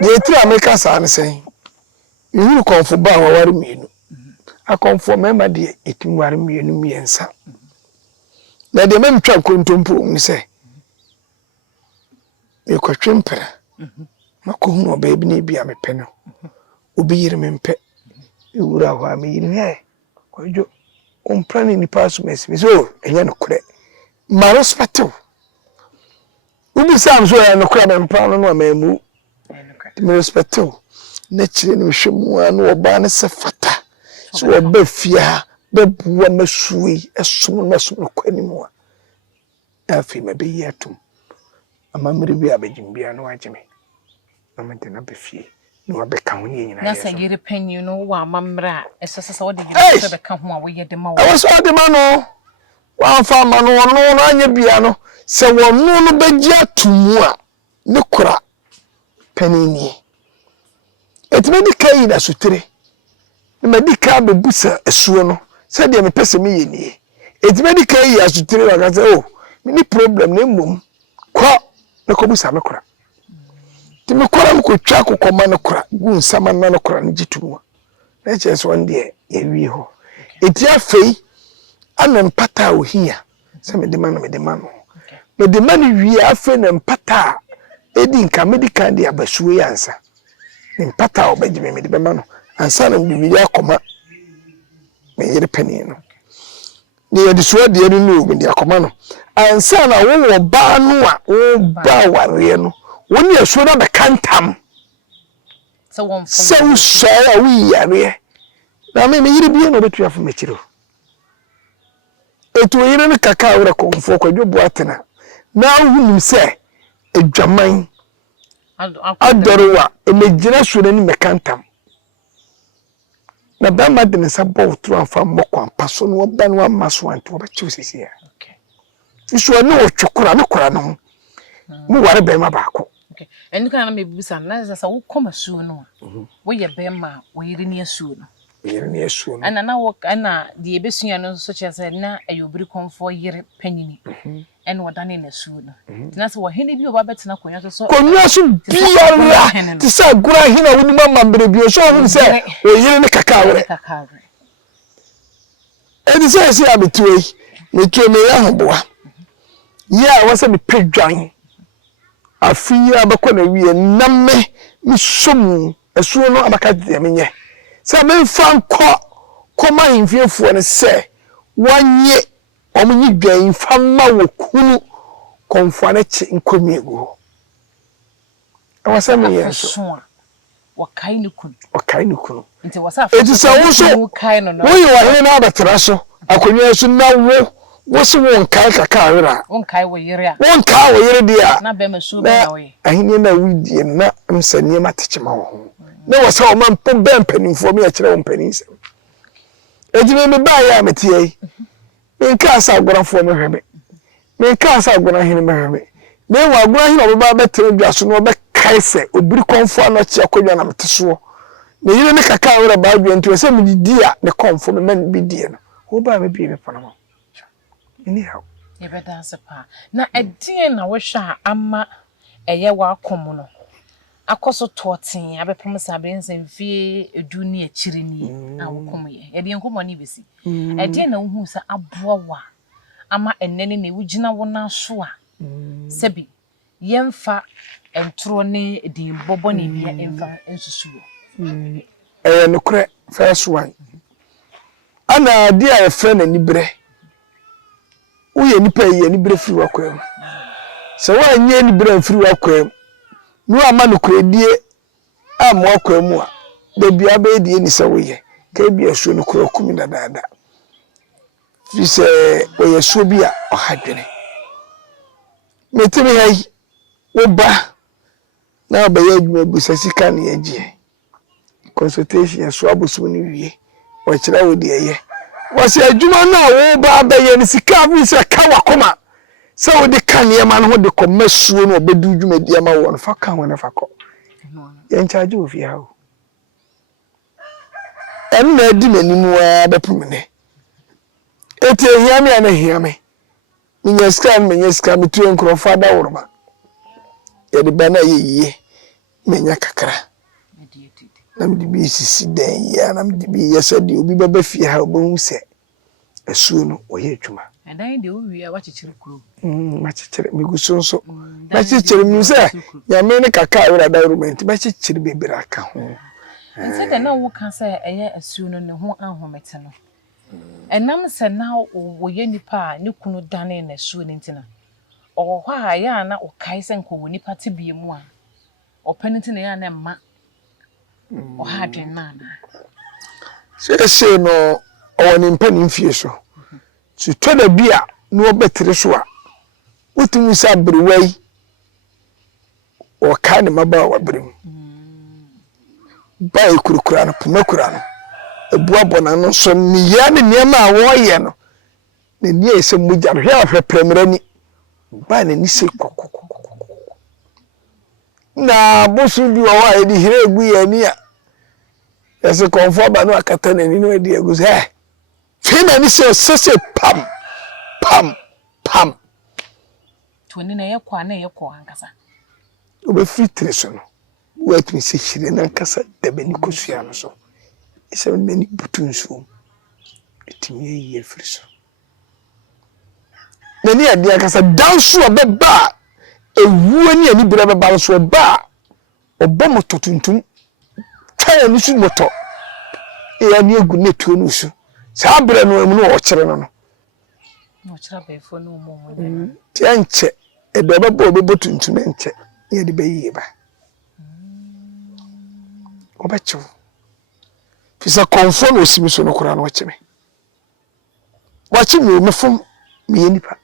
ye tira me ka sa ne sen yuru konfo ba wa ware mienu akonfo mema de etimware mienu miensa na de mem twa nkontompo mu se e ko twempera mako hu oba bi na bi amepe no obi yire mempe ewura ho am yire he kojo omprani ni pass mesi so enya no kure ma respect ubi sam so ya no kure mempa no amamu me respect na chire no hwemu anu oba ne se fata so oba fia bebuwa masuyi esom no kwanimu a afi me be yetum amamre bi abejimbia no agime amante na be fie no abeka ho ni nyina na sa yire panyu no wa amamra esesesa wo de yire se beka ho a wo ye de ma wo e so de ma no wa fa ma no no anya bia no se wonu no beji atumu a ne kura panini etime di kai da sutre ne medika bebusa esuo no se de me pese me yeni etime di kai asutre wa ka se oh mini problem na mmom kwa na ko busa me kura ti me kura m ko twa kokoma no kura gu nsama na no kura ngitumu na cheso ndie ye wi ho eti afei ana mpata ohia se me de ma no me de ma ni wi afei na mpata edi nka medical de abasuwe yansa ni mpata obejime me de be ma no ansa na mbi ya akoma me yire pani no ni ye de so de no me de akoma no ansa na wo ba no a wo ba ware no woni eso na be kantam so won so so wi yare na me yire bi no betu afo mechiro etu yire ne kaka wore konfo kwadwo boatena na hunim se adwaman adorwa emejina so na ni mekantam na ba ma de ne sabo tru anfa mbokwa paso no ba no amaso anto obachiw sisi ya iso ne otwekora ne kora no mu ware be ma baako eni kana me bibisa na sa wo koma suo no wo ye be ma wo yiri ne asuo no ana na wo ana de ebesua no so chese na ayobiri konfo yire panyini en wodane na suo no tina se wo hene bi oba betena konwa so konwa so biara ti sa gura hina woni mama mbre bi so ho se wo yire ne kakawre edi say abetue metue me ya hoboa ya wasa me pedwan afi abekọ na wie na me som esuo no abaka de menye say me fa nkọ koma infiefuo ne say wanye omunyi dwan fa ma wo kunu konfo na chi nkomiego wasa me yeso wakai ni kunu nti wasa fa so kai no wo yi wa he na abetra so akonwa so na wo so won kai kaka awera won kai wo yire dia na be masu be na we ahini na widie na msanie matechema wo na wasa o man po be mpanimfo me akire wo mpaninse ejime me ba ya metie me nka sa agorafo me hwebe me nka sa agora hene me hwebe me wa agora hene oba betere duaso no be kaise obiri konfo Anokye akodwa na meteso na yire ne kaka awera ba adwa nti wese me didi a ne konfo me man bi die no wo ba me bi me panama anyhow yebeda sepa na edin na wohwa ama eye wa akom no akoso totin abepem sabense mfie edu ni akiri ni awokom ye yede enkomo ni besi edin na wohu sa aboa ama enene ne wugina wona so a sebi yemfa entro ne edin bobo ne bia emfa ensusuo nokre first one ana dia e friend ni bre uye nipa ye ni bre firi wakwam se wa nye ni bre firi wakwam nu ama no kredie am wakwam a de bia be die ni se woye ka bia so no kro kumi dada fi se oye so bia ohadwene metimi hay oba na obaye adwuma busasika na yagie consultation so aboso ni wie o kira wo de ye wasi adwuma na wo ba abaye ni sika bi se ka wakoma se wo de kan ma no de komasuo no obedu dwuma dia ma wo no fa kan wona fa ko ye nchaje ofi ha o en na di manimu a bepumene eti hiame ana hiame minya ska metu enkrofo ada woroma ye de bana ye menya kakra na mdibi sisi den ya na mdibi yesadi obi baba fie ha obo se asuo no oye adwuma edan de owi a wachichire kuro machichire migusonso machichire mi se ya me ne kaka awira da romanti machichire bebira aka ho nse de na wo kan se eye asuo no ne ho ahomete no enam se na wo ye nipa ne kunu dane na asuo ne ntina owo hwa ya na okai se nko wo nipa te biemu a openiti ne ya na ma o ha dwen na se no o ni mpani mfie so so toda bia no obetere so a wotimu sa brewai o ka ne maba wa brem ba ekurukura no pumakura no ebua bona no so ni ya ne niema a wo ye no ne ni ese muja no hwe afepremra ni ba ne ni se kokoko na bosu bi wa edi hire egu ya ni a ese konfo ba no akata na ni no edi egu se fina ni se pam to ni na yekwa na yekwa ankasa obe fitre so no wat mi se hire na ankasa de beni kosua no so ese beni butunsu etimi ye friso na ni ade ankasa danso obeba ewuo ni ani bira beba so ba obo moto tuntum twa ni su moto e ani egu netuo no su sa bira no amu no o kire no no kira be fo no mo ti anche e do beba obebo tuntum enche ye de bayiye ba obacho fisa konfo no simi so no kura no chime wachi mi mefum mi yenipa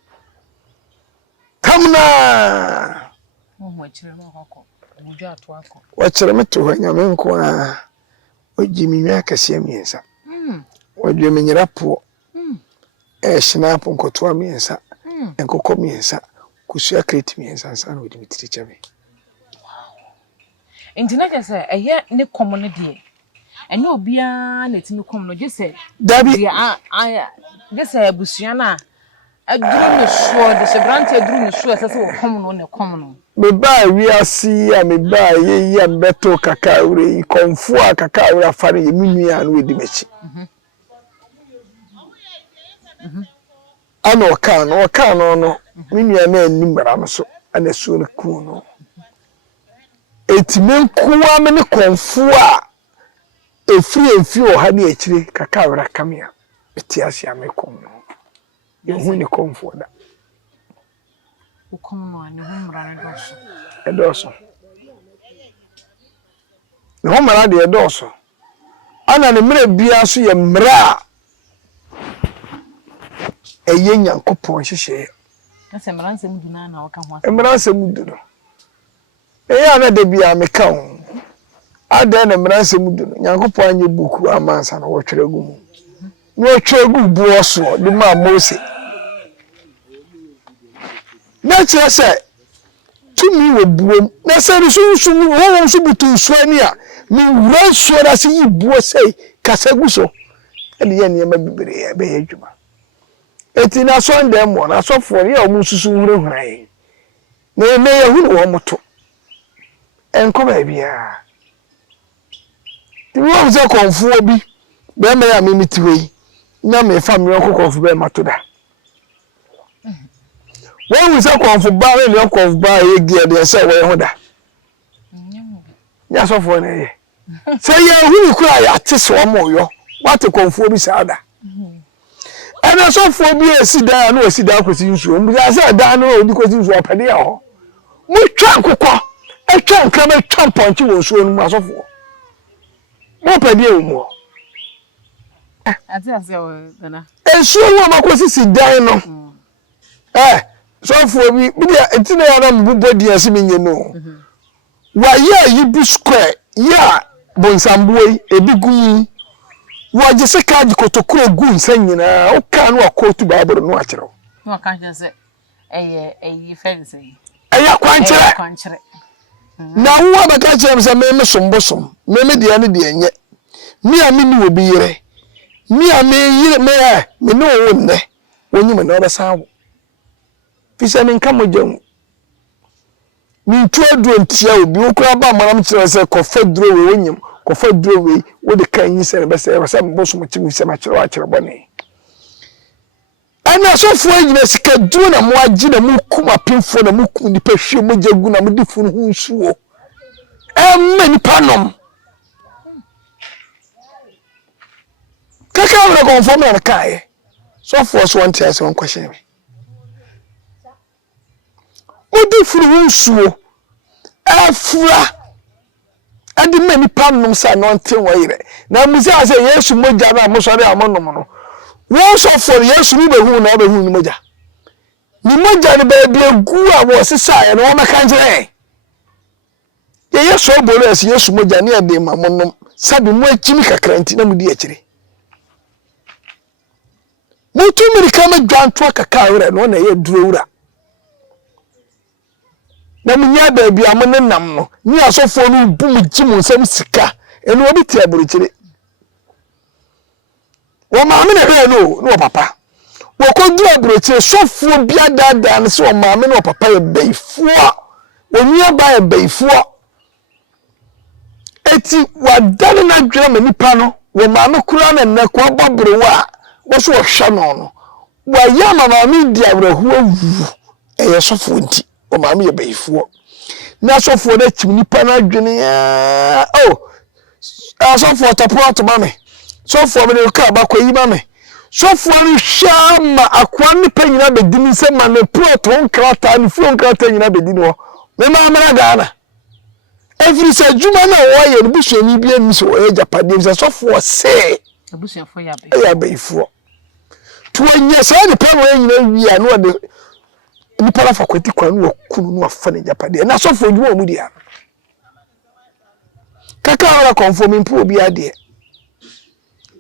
kamna mo chire mo hako buju ato ako wachire meto hanya menko a ojimi nwa kase amiensa wadwe menyira po snap nkoto amiensa enkoko miensa kusua crate miensa san odi mitiri chame entina kase eye ne komo ne de ene obia na timi komo no jese dabi jese abusua na aduru ne suo de se brante aduru ne suo sese wo komo no ne komo no me ba wiasi ya me ba ye ya beto kaka ure konfo kaka ure afare ye minua no edi mechi ana oka no minua na animbara no so ana suo no ku no etimen kuwa me ne konfo a efri o ha ne akire kaka wra kamea betiase amekom no ye hu ne konfo da ukom no ane hu mra ne doso edoso ne hu mra de edoso ana ne mra bia so ye mra eye nyankopon hyehye ase mra nsem du na waka ho ase mra nsem du no eye ana de bia meka ho ada na mra nsem du no nyankopon anye buku amansa no wotwere gu mu no twere gu buo so de ma Mose na chere se tumi wo buom na se ni sunsun wo so butu so ani a mi wura so da se yi buo sei kasagu so ele ye niam bibire be adwuma eti na so ndem mo na so fo ye o mu susu wure hran na me ye hu no wo moto enko ba bia ti wo ze konfuo bi be me ya me mitiwe na me fa me konfuo be mato da when we say konfuo ba we le konfuo ba ye gie de say we ho da ya so fo na ye say ye hu ni kura ya te so mo yo what konfuo bi sa da ana so fo bi esida na esida akosi nsuo mbi say da na odi kosi nsuo pade ya ho mu twa nkokọ etwa nka be twa ponchi wo nsuo nu asofo mo pade e mu ati ase o dana ensuo wo makosi sidan no so fo bi dia etina ya na mbubo dia se menye no wa ya yibu square ya bonsambuoi ebiguyi wa jese kaji kotokuro gu nsanyina o ka no akotu baaboro no akere no ka jese Eiii fence aya kwanchere na wo abaka chere se me sombosom me dia ne dia nye mi a mi ni obi yire mi a me yire me no wo nne wonyi me na obesan fisa min kamojam min tuadro ntia obi okura ba maram kire se kofadro we wonyim kofadro we wo de kan yin se be se bosom chimi se ma kire wa kire bone ana so fo anyina sika duro na mo agi na mo kuma pemfo na mo kum ni pahwe mo jagu na mo di funu hu nsuo ni panom kaka wona konfo na kae so fo so wanti ase won kwahye me odi funu hu nsuo afura adi mani panom sa no nte wo yire na musa ase Yesu moja na mo sore amonom no wo so for Yesu ni behu na behu ni moja ni be gu a wo sesa ye no meka njere ye Yesu obolo ase Yesu moja ni ade ma monom sabi mo akimi kakranti na mudi akire mutu mi kama dwanto akaka wura no na ye duro wura na munya ba bia mo nenam no ni asofo no bu mu gimu nsam sika eno obi ti aburukire wo maame na hwe no papa wo kodu aburukire sofo bia dada ne so maame no papa ye beifuo onua ba ye beifuo eti wadane na dwere manipa no wo maame kura na nnakwa babrewo a wo so hwa no wa ya maame di abrahuo wu eye sofo nti o maame ye beifuo na sofo na chim nipa na dwene ya sofo tapo mame sofo me ka ba kwa yi mame sofo ni shama akwa nipa nyina bedini se ma na proton krata ni fuon krata nyina bedini ho me maame na Ghana every say juma na wo ye busu ni bia ni so wo japade se sofo se busu fo ya beifuo to anya sa ni pa wo nyina wi a no de ni para fa kwati kwa no kunu no afa ne japade na sofo djuma o mu dia kaka wala conform mpo obi ade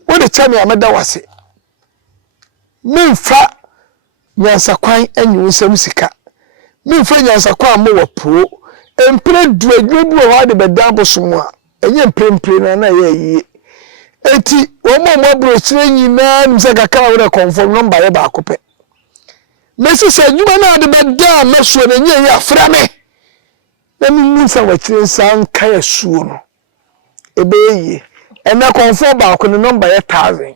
wo de chame ameda wase memfa nyansa kwan anyu nsam sika memfa nyansa kwan mo wapo empre duadwo bi wo de bedan bosom a enye mprempre na ye yi eti wo mo bro chire nyina nim se kaka wala conform number ye ba akopɛ mesi se djuma na de bedan meso na nye ya fra me na mi nsa wa chire nsa nka ya suo no ebe yi ena conform ba ko ne number ye 1000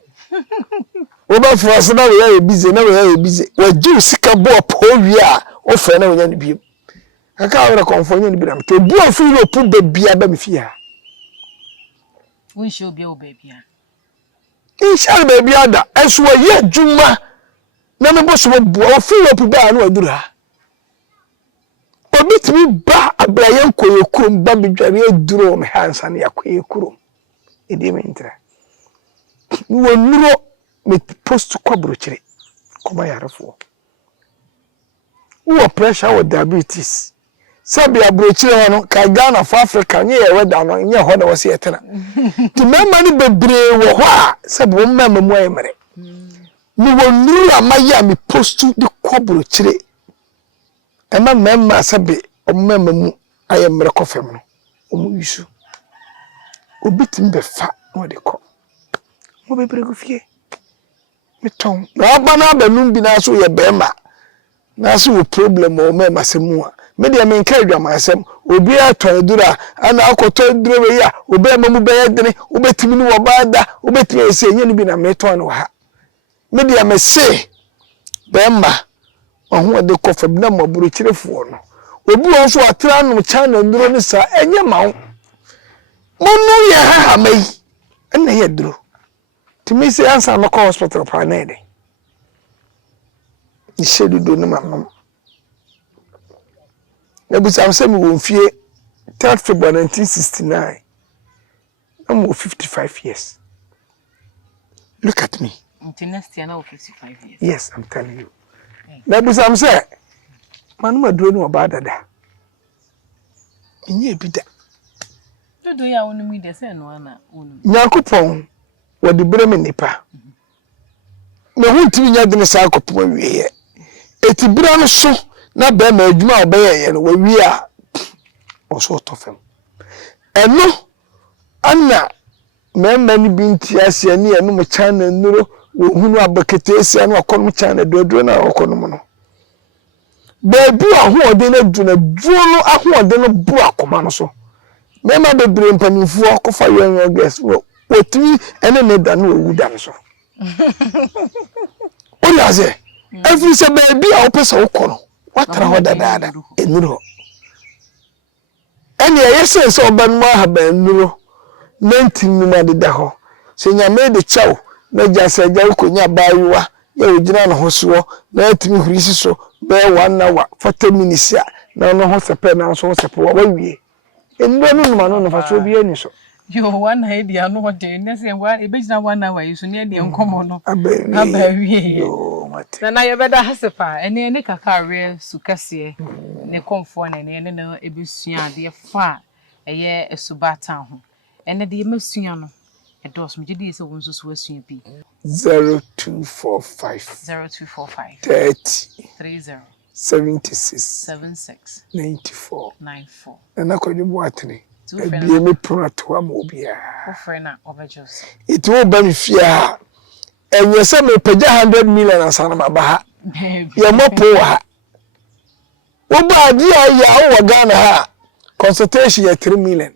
Oba frost na we are busy na we are busy. We do sika bo po wi a o fe na we nya ne bi. Aka we Okomfo nya ne bi na to bu afi Europe bebia ba me fia. We show be o baby. Insha baby ada enso we ye djuma na me bo so bu afi Europe ba na wadura. Obitimi ba abraye nkoye kurum ba bedware aduro me hansa na yakoye kurum. Edi me ntra. Wo nuro me post kwabro kire. Koma yarefo. Wo pressure with diabetes. Sabi abrochire hono ka Ghana for Africa nye ye weda no nye ho na wo se yetena. Ti mema ni bebre wo ho a sabi wo mema mu ayemre. Ni wo nuro amaya me post di kwabro kire. Ema mema sabi o mema mu ayemre kofem no. O mu yisu. Obitim be fa no de ko. Mo bebre go fie. Meton. Na abana banum bi na so ye bema. Na so problem o mema semu a. Me de me nka adwama asem. Obi aton dura ana akoto dura we ya. Obi amamu be yedene, obetimi ni wo baada, obetimi ese enye ni bi na meton no ha. Me de me se bema oho de kofam na maburu kirefo no. Obi won so atra no chana nduro ni sa enye mawo. Monu ye ha mai. Ena ye duro. Timi se ansa no ko hospital pa na ede. Ni shedu do no mamam. Nebusam se mi wonfie 3 February 1969. I'm 55 years. Look at me. Until next year now 55 years. Yes, I'm telling you. Nebusam se manu maduro ni obada da. Inye bi da. Do ya wonu mi de se no ana wonu. Yakopon wodi breme nipa. Me huntimi nya de ne sa akopon wiye. Eti bra no so na be ma adwuma obeye no wawi a oso tofem. Eno anna mema ni binti ase ani eno mo chana nuro wo hunu abakete ase anu akono chana dodo na akono no. Bebu ahoode na duna duno ahoode no bu akoma no so. Mema bebre mpanimfu akofa yenyo guess wotui ene ne da no wu da so. Oyaze every say baby a opesa ukono watra ho dada enuro ene yese so banwa ha banuro nantin numa de da ho se nyame de chaw na jase ja ukonya bayuwa ya ogina na hoso na atimi hurisi so be 1 hour 40 minutes na no ho sepe na so sepe wa wie enuro no numa no fa so bi ani so. Yo one idea no de na se wa e be jina 1 hour yiso ne de nkomo no abawie yo mate na ye beda hasefa ene kaka re sukase ne komfo na ne na ebesua de fa eye esubata ho ene de mesua no e dos me gidi se won so so asua bi 0245 30 76 94 na ko nyibu atene ebie me pronato am obia o frena obejos it will benefit enye se me pagya 100 million asana mabaha ye mopo ha wo ba dia ya wo Ghana ha consultation ye 3 million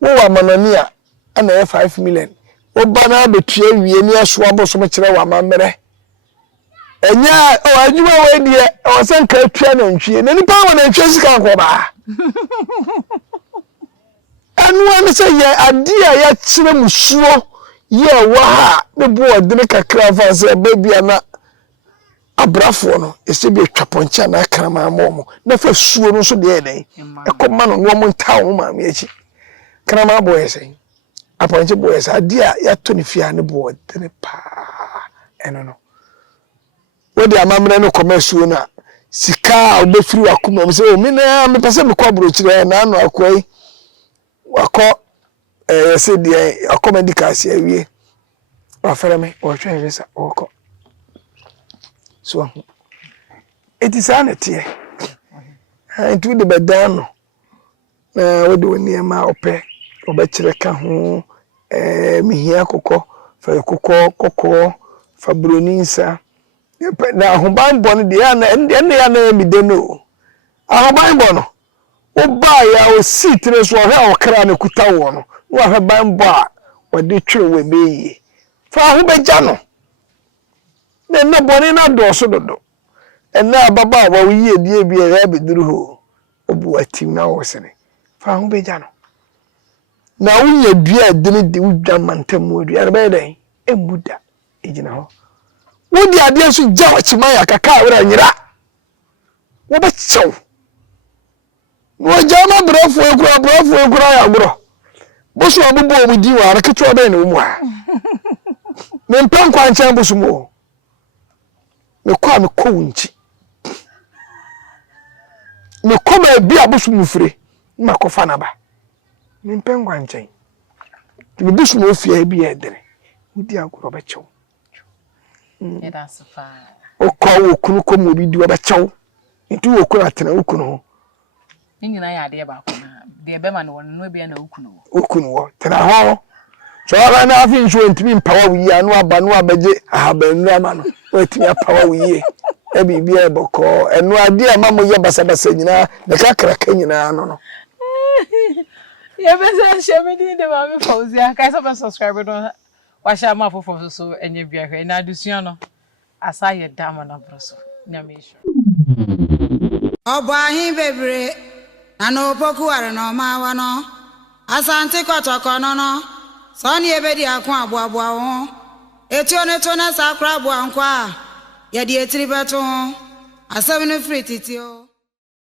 wo wa manania ana ye 5 million wo ba na betua wie ni aso aboso me kire wa mamere enya o adwuma we die o san ka tua na ntwie na nipa wa na ntwie sika ko ba anu an se ye adia ya kire musuo ye wa ha ne bo odene kakra fa se babia na abrafo no ese bi twaponcha na krama amomo na fa suo no so de den ekoma no no mo nta wo ma me achi krama boye sen aponche boye sa adia ya to ne fia ne bo odene pa eno no wodi amamre no komasuo na sika obefiri akoma me se o me na me pese me kwa brochire na anu akwai wako se die akomedikasi awie wafere me o hwe resa oko so it is anete ntu de bedano na wodi woni ma ope obekire ka ho mihia kokko fa kokko fa broninsa na ahobanbo no de na ende ya na mideno ahobanbo no oba ya o sitre so ha okra na kuta wo no wa ha banbo a wode twere we beyi fa ho beja no na na bone na do so dodo na baba wa wi edie bi e be duru ho obu atim na wo sene fa ho beja no na wunya dua dini de wudwa mantam wodua na be den emuda ejina ho wodi ade so jawa chima ya kaka wura nyira wo be chew wo jama brofo ekura ya gro boso abubo omudi wa raketwa be ne mu ha me mpan kwa nchen boso mo me kwa me ko wunchi me ko ma bia boso mu fire ma ko fa na ba me mpan kwa nchen ti me boso mo fie bia edere wodi agro be chew Era sofa. O ko wo kunu ko mo bi di wo be chew nti wo kunu atena wo kunu ho Nyina ya de ba ko na de be ma no no bia na okunu wo tena ho so ara na afi nso ntimi mpawa wi anu aba no abeje ahabanu ama no watimi apawa wi e bibia e boko enu ade ama mo ye basabasa nyina de kakraka nyina no ye be se shemidi de ma me Fauzia kai so subscribe don wa sha ma fofo so enye bia hwe na adusua no asa ye dama na broso nyame sho Obahi bebre nano poku are no ma wa no Asante kotoko no soni ebedi akwa aboa wo etio ne to na sakra aboa nkwa ye de etiri beto asem ne free titio